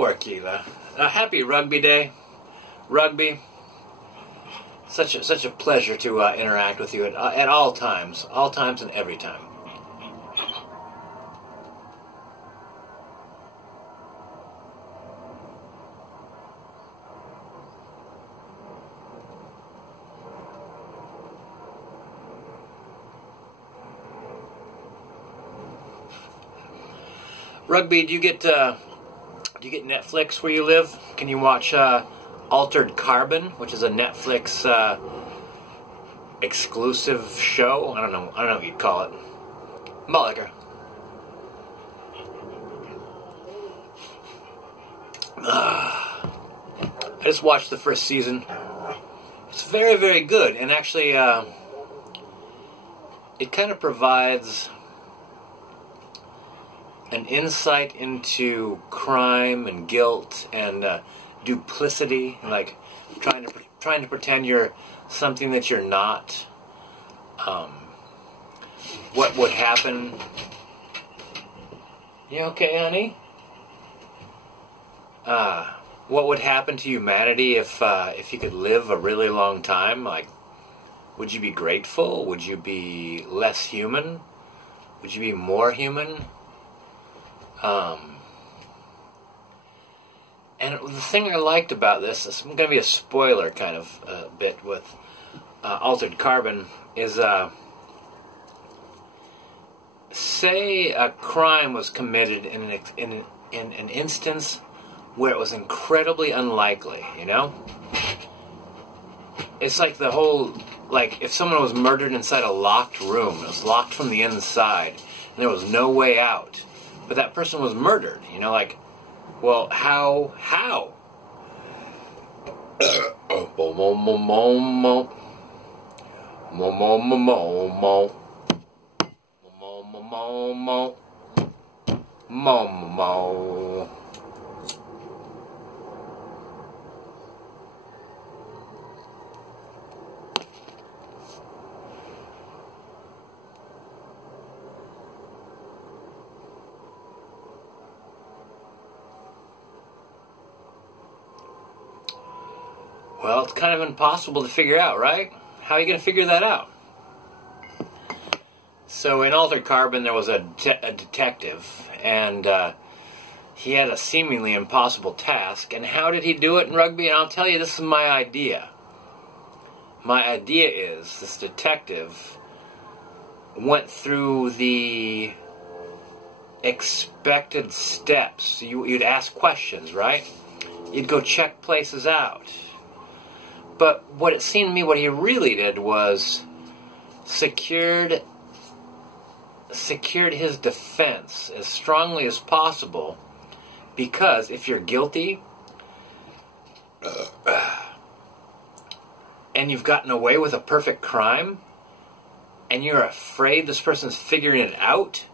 Poor Keela. Happy Rugby Day. Rugby. Such a pleasure to interact with you at all times and every time. Rugby, do you get Netflix where you live? Can you watch Altered Carbon, which is a Netflix exclusive show? I don't know what you'd call it. Mulliger. I just watched the first season. It's very, very good, and actually, it kind of provides an insight into crime and guilt and duplicity, like trying to pretend you're something that you're not. What would happen? You okay, honey? What would happen to humanity if you could live a really long time? Like, would you be grateful? Would you be less human? Would you be more human? And the thing I liked about this, is going to be a spoiler kind of bit with Altered Carbon, is say a crime was committed in an instance where it was incredibly unlikely, you know? It's like the whole, like if someone was murdered inside a locked room, it was locked from the inside, and there was no way out. But that person was murdered, you know, like, well, how? Well, it's kind of impossible to figure out, right? How are you going to figure that out? So in Altered Carbon, there was a detective, and he had a seemingly impossible task. And how did he do it in Rugby? And I'll tell you, this is my idea. My idea is this detective went through the expected steps. You'd ask questions, right? You'd go check places out. But what it seemed to me, what he really did was secured his defense as strongly as possible, because if you're guilty and you've gotten away with a perfect crime and you're afraid this person's figuring it out,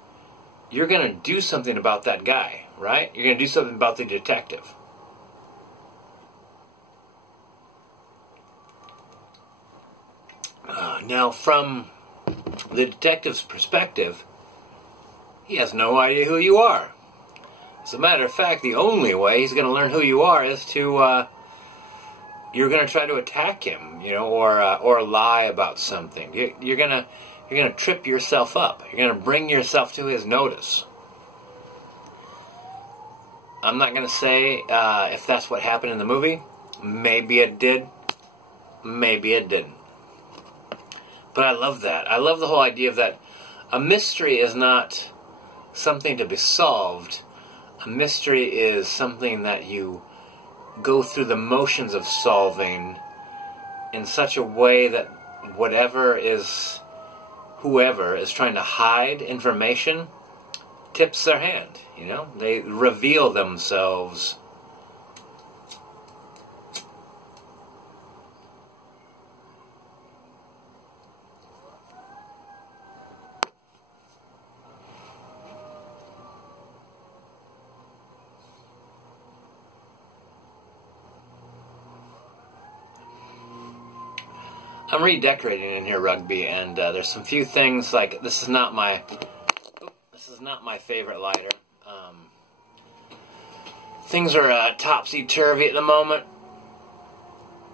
you're going to do something about that guy, right? You're going to do something about the detective. Now, from the detective's perspective, he has no idea who you are. As a matter of fact, the only way he's going to learn who you are is to, you're going to try to attack him, you know, or lie about something. You're going to trip yourself up. You're going to bring yourself to his notice. I'm not going to say if that's what happened in the movie. Maybe it did. Maybe it didn't. But I love that. I love the whole idea of that a mystery is not something to be solved. A mystery is something that you go through the motions of solving in such a way that whoever is trying to hide information tips their hand, you know? They reveal themselves. I'm redecorating in here, Rugby, and there's some few things like this is not my favorite lighter. Things are topsy-turvy at the moment.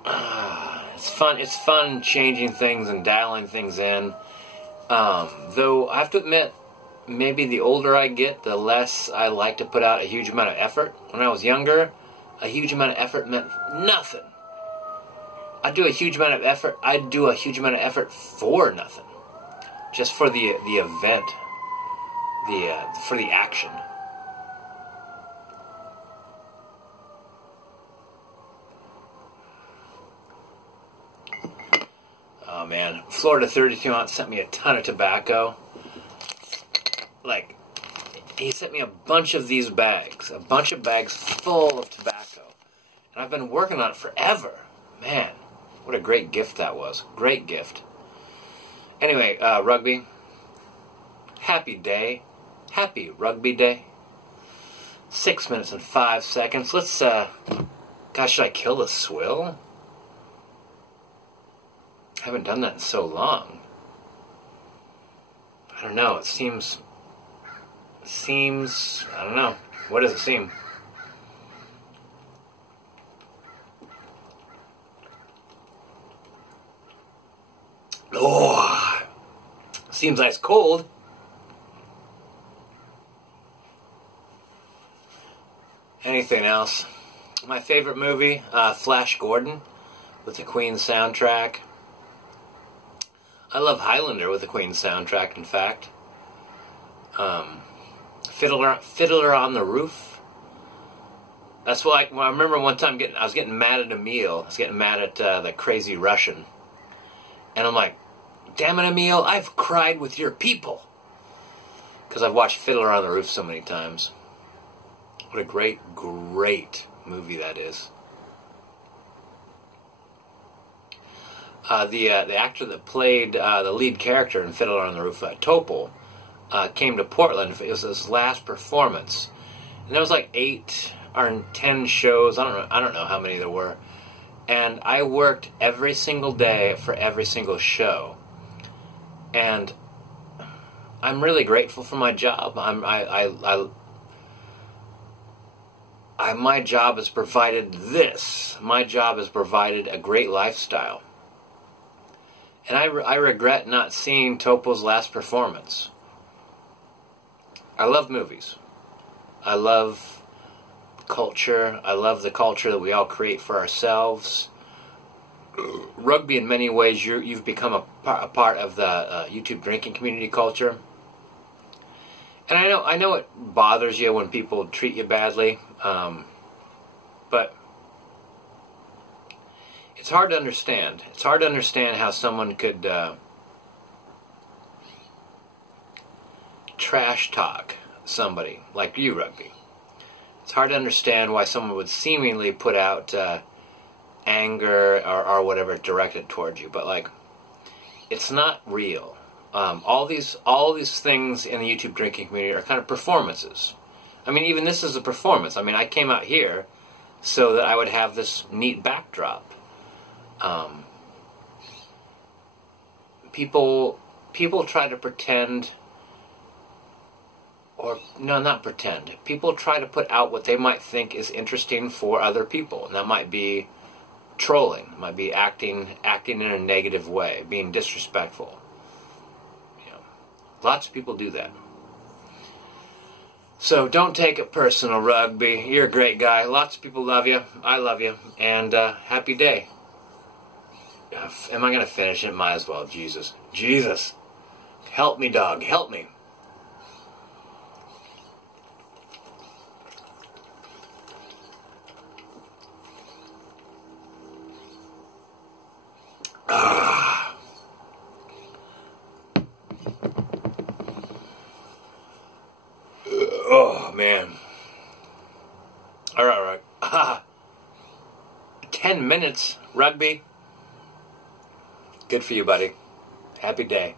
It's fun changing things and dialing things in. Though I have to admit, maybe the older I get, the less I like to put out a huge amount of effort. When I was younger, a huge amount of effort meant nothing. I'd do a huge amount of effort for nothing. Just for the event. For the action. Oh man, Florida 32 ounce sent me a ton of tobacco. Like, he sent me a bunch of these bags. A bunch of bags full of tobacco. And I've been working on it forever. Man, what a great gift that was. Great gift. Anyway, rugby. Happy day. Happy rugby day. 6 minutes and 5 seconds. Let's, gosh, should I kill the swill? I haven't done that in so long. I don't know, it seems, I don't know. What does it seem? Oh, seems ice cold. Anything else? My favorite movie, Flash Gordon, with the Queen soundtrack. I love Highlander with the Queen soundtrack, in fact. Fiddler on the Roof. That's why I remember one time I was getting mad at Emil. I was getting mad at the crazy Russian. And I'm like, damn it, Emil, I've cried with your people. Because I've watched Fiddler on the Roof so many times. What a great, great movie that is. The actor that played the lead character in Fiddler on the Roof, Topol, came to Portland. It was his last performance, and there was like 8 or 10 shows. I don't know how many there were, and I worked every single day for every single show, and I'm really grateful for my job. My job has provided this. My job has provided a great lifestyle. And I regret not seeing Topol's last performance. I love movies. I love culture. I love the culture that we all create for ourselves. Rugby, in many ways, you've become a part of the YouTube drinking community culture. And I know it bothers you when people treat you badly, but it's hard to understand. It's hard to understand how someone could trash talk somebody like you, Rugby. It's hard to understand why someone would seemingly put out anger or whatever directed towards you, but like, it's not real. All these things in the YouTube drinking community are kind of performances. I mean, even this is a performance. I mean, I came out here so that I would have this neat backdrop. People try to pretend, or no, not pretend. People try to put out what they might think is interesting for other people, and that might be trolling. It might be acting in a negative way, being disrespectful. You know, lots of people do that. So don't take it personal, Rugby. You're a great guy. Lots of people love you. I love you. And happy day. Am I going to finish it? Might as well. Jesus. Jesus. Help me, dog. Help me. Oh, man. All right. 10 minutes, Rugby. Good for you, buddy. Happy day.